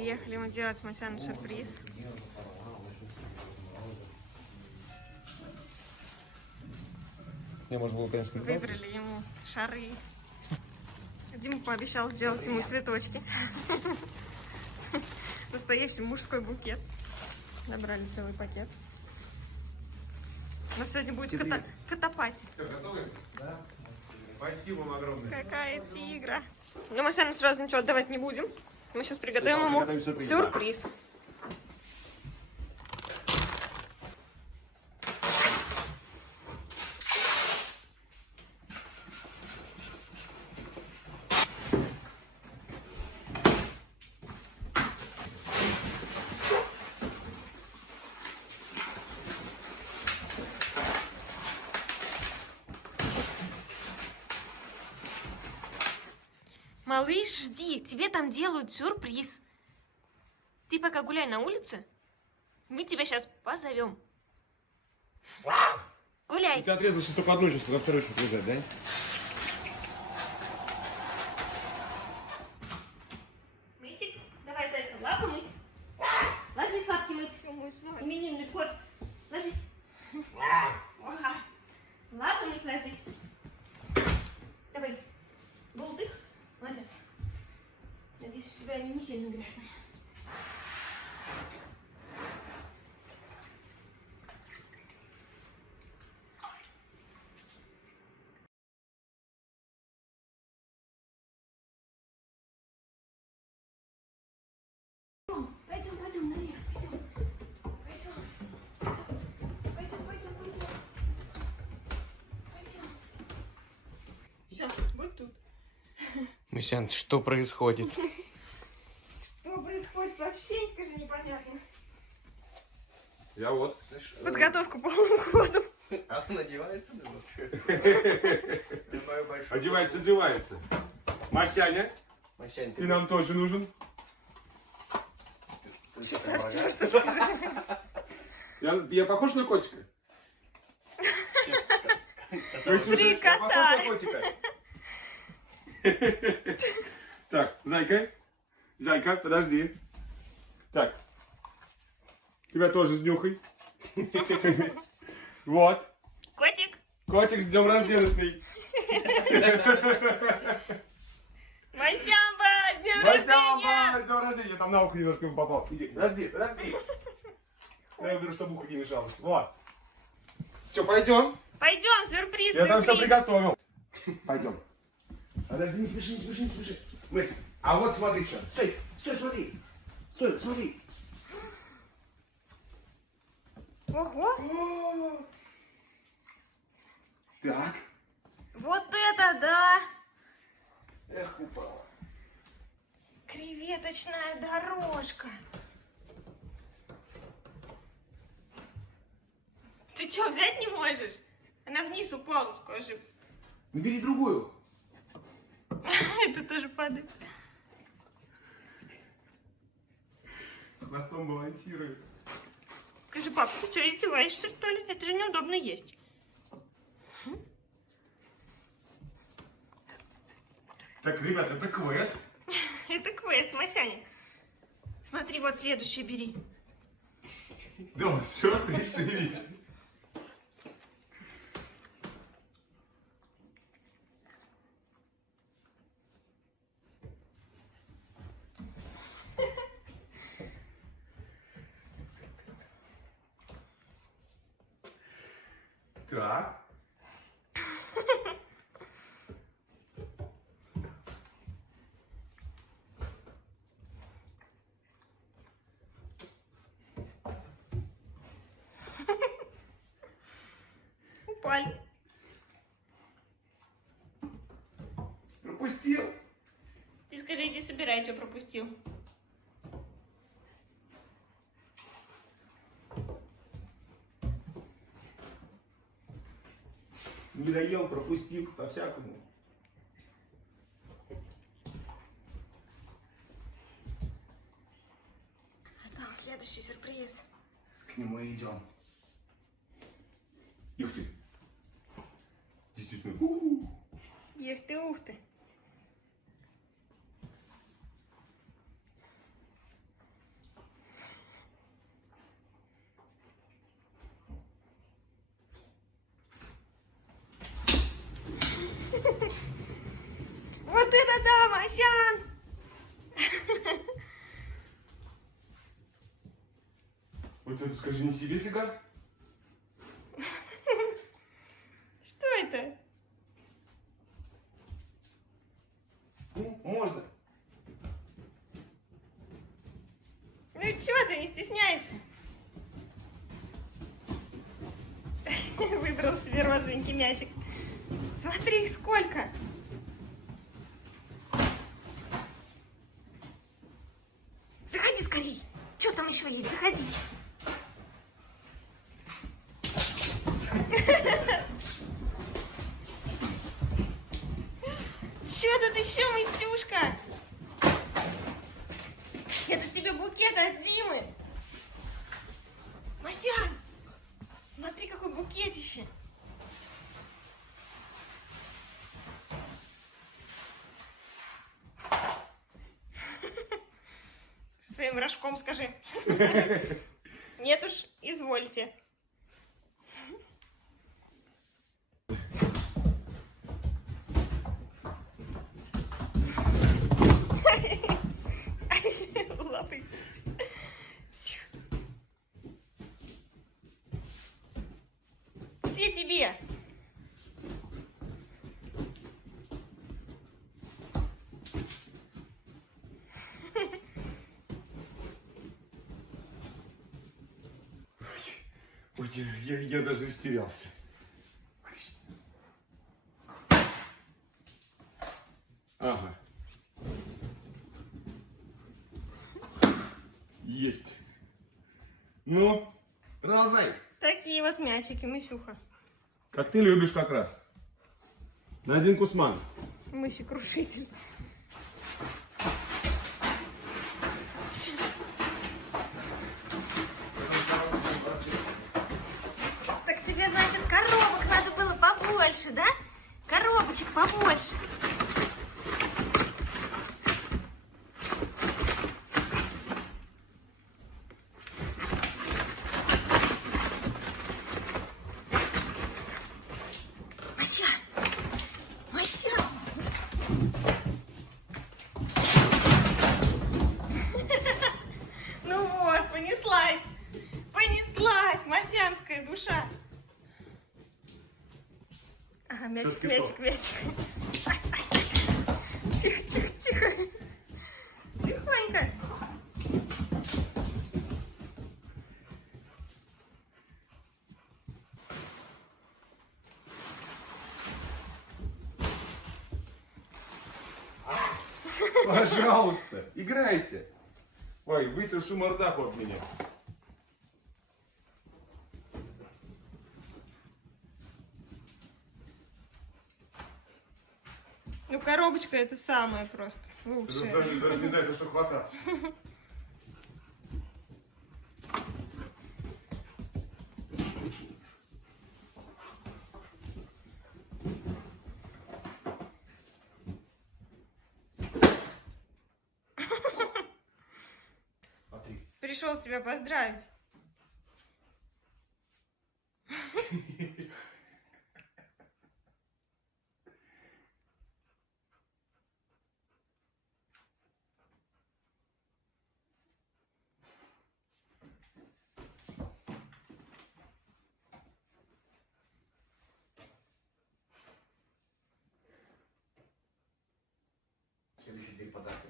Приехали мы делать Масяну сюрприз. Я, может, было, конечно, Выбрали ему шары. Дима пообещал сделать ему цветочки. Настоящий мужской букет. Набрали целый пакет. У нас сегодня будет фотопати. Все, готовы? Да. Спасибо вам огромное. Какая тигра. Но мы сами сразу ничего отдавать не будем. Мы сейчас приготовим ему сюрприз. Малыш, жди, тебе там делают сюрприз. Ты пока гуляй на улице, мы тебя сейчас позовем. Гуляй. Ты отрезал сейчас только одну часть, а вторую еще отрезать, да? Мысик, давай, зайка, лапу мыть. Ложись, лапки мыть. Именинный кот. Ложись. Лапу мыть, ложись. Давай. Булдых. Молодец. Надеюсь, у тебя они не сильно грязные. Пойдем наверх, пойдем. Все, будь тут. Масян, что происходит? Что происходит вообще, скажи, непонятно. Я вот, слышишь? Подготовку полным ходом. А он одевается, да, вообще? Одевается. Масяня, Масянь, ты нам тоже нужен. Совсем, что скажи. Я похож на котика? Три Я похож на кота. котика? Так, зайка, подожди. Так, тебя тоже с днюхой. Вот. Котик, Котик, с днем рождения. Масямба, с днем Масяня, рождения! с днем рождения. Там на ухо немножко ему попал. Иди, подожди. Я выберу, чтобы ухо не мешалось. Вот. Что, пойдем? Пойдем, сюрприз, Я там все сюрприз. приготовил. Пойдем. Подожди, не спеши. Мысь, а вот смотри что. Стой, смотри. Ого, Так. вот это да! Эх, упала. Креветочная дорожка. Ты что, взять не можешь? Она вниз упала, скажи. Ну бери другую. Это тоже падает. Хвостом балансирует. Скажи, пап, ты что, издеваешься, что ли? Это же неудобно есть. Так, ребята, это квест. Это квест, Масяня. Смотри, вот следующий бери. Да, все, отлично, видите. Так. Упали. Пропустил. Ты скажи, иди собирай, что пропустил. Не доел, пропустил, по-всякому. А там следующий сюрприз. К нему и идем. Ух ты. Действительно. Эх ты, ух ты. Вот это да, Масян! Вот это скажи, не себе фига? Что это? Ну, можно. Ну и чего ты, не стесняйся? Выбрал себе розовенький мячик. Смотри, сколько! Заходи скорей! Что там еще есть? Заходи! Что тут еще, Масюшка? Это тебе букет от Димы. Масян, смотри, какой букетище. Со своим рожком скажи. Нет уж, извольте. Лапой. Все тебе. Ой, я даже растерялся. Ага. Есть. Ну, продолжай. Такие вот мячики, Масюха. Как ты любишь как раз. На один кусман. Мыси-крушитель. Так тебе, значит, коробок надо было побольше, да? Коробочек побольше. Мася! Мася! Ну вот, понеслась. Понеслась масянская душа. Ага, мячик, Всё-таки мячик, то. мячик. Ай, ай, ай. Тихо, тихо, тихо. Тихонько. Пожалуйста, играйся. Ой, вытершу мордаху от меня. Ну, коробочка это самое просто Даже, лучшее. даже не знаю, за что хвататься. Смотри. Пришел тебя поздравить. Следующий день подарка.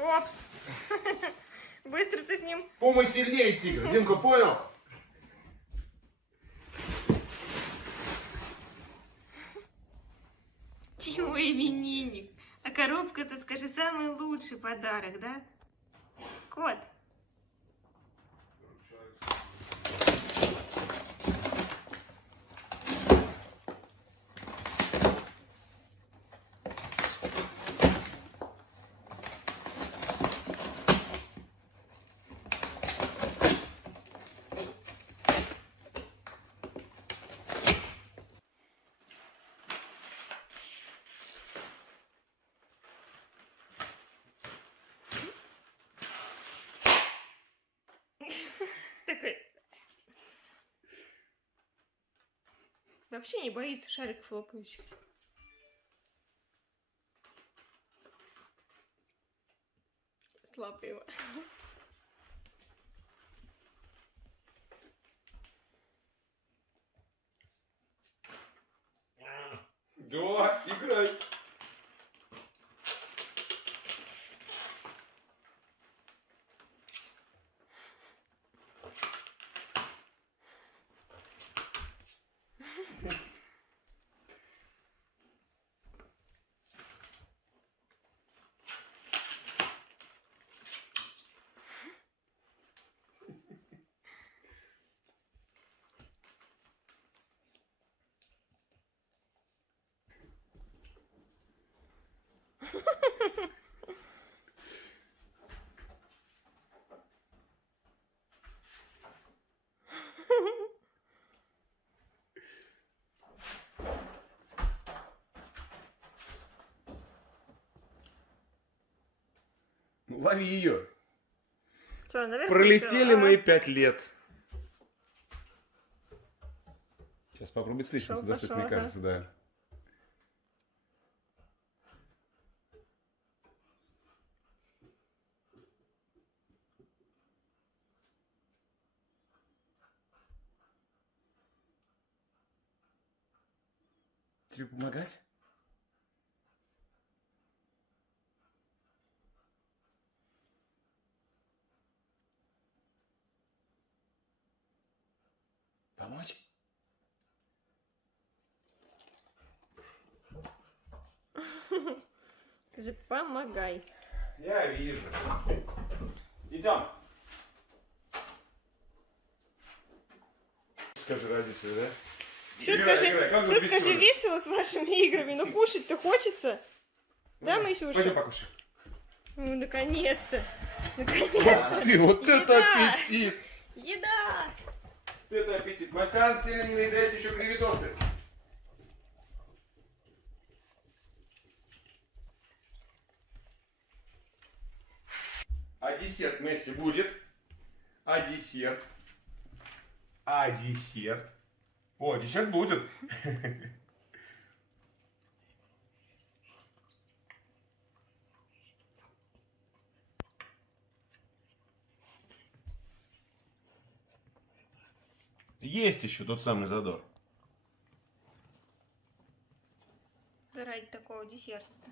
Опс. Быстро ты с ним. Помощь сильнее, тигр. Димка, понял? Чего именинник? А коробка-то, скажи, самый лучший подарок, да? Кот. такой... Вообще не боится шариков лопающихся. Слаб его. Да, играй. Ну, лови ее. Что, наверх Пролетели полетела? мои 5 лет. Сейчас попробуй с лестницы Пошел, достать, мне пошел, кажется, да. Тебе помогать? Помочь? Скажи, помогай. Я вижу. Идем. Скажи родители, да? Что Играй, скажи, играй. Как что будет скажи, весело? весело с вашими играми? Ну кушать-то хочется. Да, Пойдем Масюша? покушай. Ну, наконец-то. Наконец-то. Смотри, вот это Еда! аппетит! Еда! Вот это аппетит. Масян, сильно не наедайся, еще креветосы. А десерт, Месси, будет? А десерт? А десерт? О, десерт будет. Есть еще тот самый задор. Ради такого десерта-то.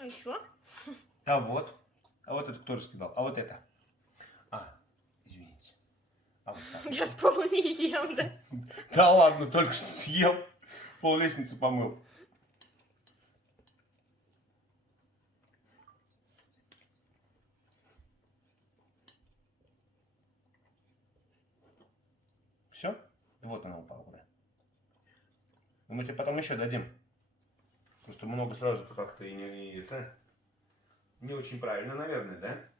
А еще? А вот это кто раскидал? А вот это? А, извините. А вот так. Я с пола не ем, да? Да ладно, только что съел. Пол лестницы помыл. Все? Вот она упала куда. Ну, мы тебе потом еще дадим. Просто много сразу как-то и это не очень правильно, наверное, да?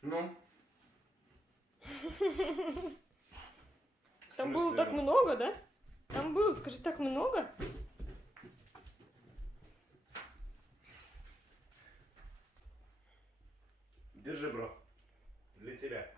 Ну. Там было так много, да? Там было, скажи, так много? Держи, бро. Для тебя.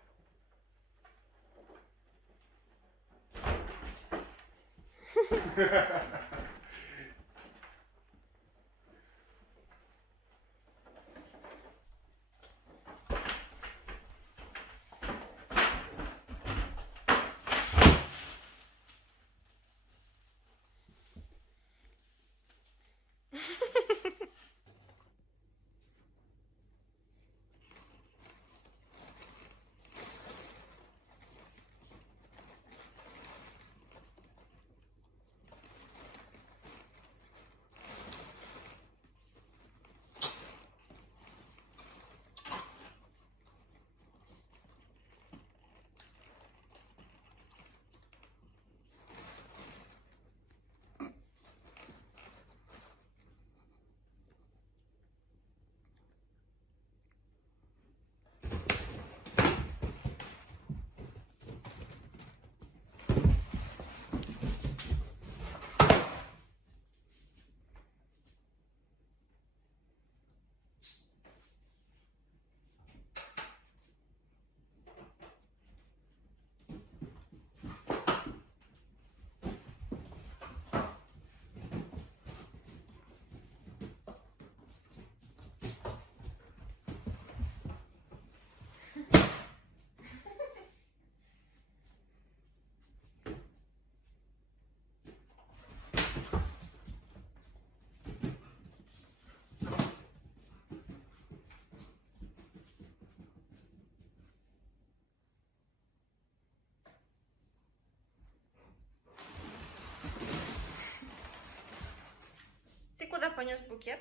понес букет.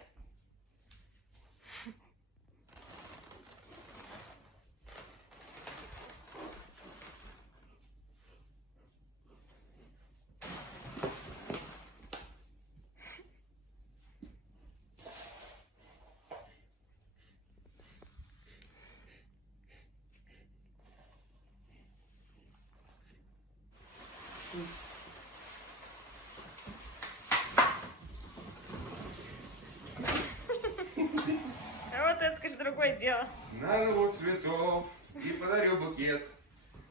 А вот это, скажи, другое дело. Нарву цветов и подарю букет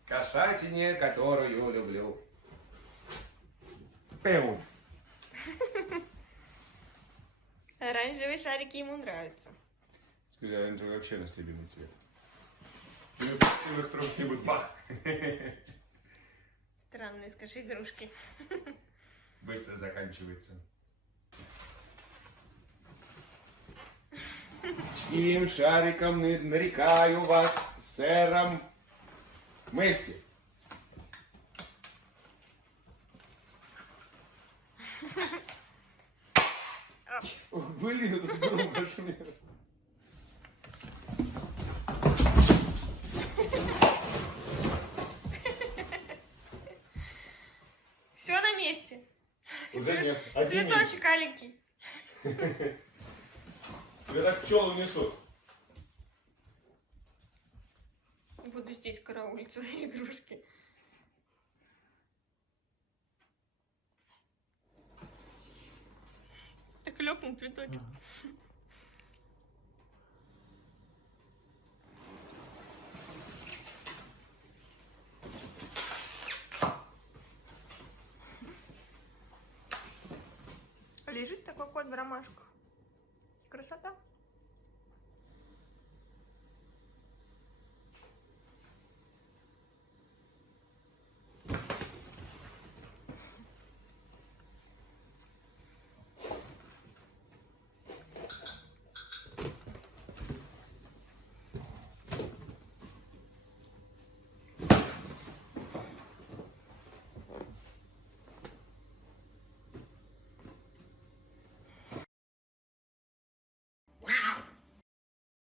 кошатине, которую люблю. Пеут. Оранжевые шарики ему нравятся. Скажи, оранжевый вообще наш любимый цвет. И в трубке будет бах. Странные, скажи, игрушки. Быстро заканчивается. Синим шариком нарекаю вас сэром Месси. Ох, блин, это громко шумит. Все на месте. Уже нет. Один Цветочек аленький. Тебя так пчелы несут. Буду здесь караулить свои игрушки. Так лёкнул цветочек. Лежит такой кот в ромашках. Красота.